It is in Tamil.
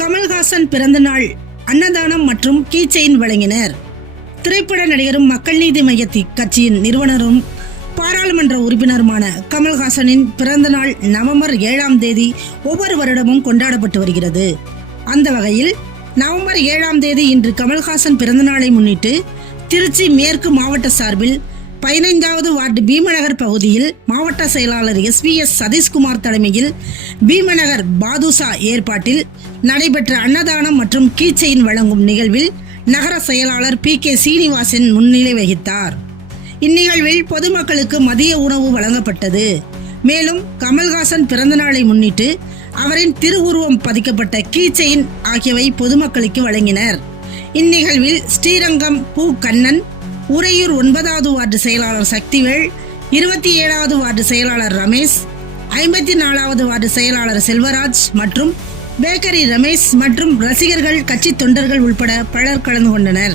கமல்ஹாசன் பிறந்தநாள் அன்னதானம் மற்றும் கீச்செயின் வழங்கினர். திரைப்பட நடிகரும் மக்கள் நீதி மையத்தி கட்சியின் நிறுவனரும் பாராளுமன்ற உறுப்பினருமான கமல்ஹாசனின் பிறந்தநாள் நவம்பர் ஏழாம் தேதி ஒவ்வொரு வருடமும் கொண்டாடப்பட்டு வருகிறது. அந்த வகையில் நவம்பர் ஏழாம் தேதி இன்று கமல்ஹாசன் பிறந்தநாளை முன்னிட்டு திருச்சி மேற்கு மாவட்ட சார்பில் பதினைந்தாவது வார்டு பீமநகர் பகுதியில் மாவட்ட செயலாளர் எஸ் பி எஸ் சதீஷ்குமார் தலைமையில் பீமநகர் பாதுஷா ஏற்பாட்டில் நடைபெற்ற அன்னதானம் மற்றும் கீச்செயின் வழங்கும் நிகழ்வில் நகர செயலாளர் பி கே சீனிவாசன் முன்னிலை வகித்தார். இந்நிகழ்வில் பொதுமக்களுக்கு மதிய உணவு வழங்கப்பட்டது. மேலும் கமல்ஹாசன் பிறந்தநாளை முன்னிட்டு அவரின் திருவுருவம் பதிக்கப்பட்ட கீச்செயின் ஆகியவை பொதுமக்களுக்கு வழங்கினர். இந்நிகழ்வில் ஸ்ரீரங்கம் பூ கண்ணன் உறையூர் ஒன்பதாவது வார்டு செயலாளர் சக்திவேல் இருபத்தி ஏழாவது வார்டு செயலாளர் ரமேஷ் ஐம்பத்தி நாலாவது வார்டு செயலாளர் செல்வராஜ் மற்றும் பேக்கரி ரமேஷ் மற்றும் ரசிகர்கள் கட்சி தொண்டர்கள் உள்பட பலர் கலந்து கொண்டனர்.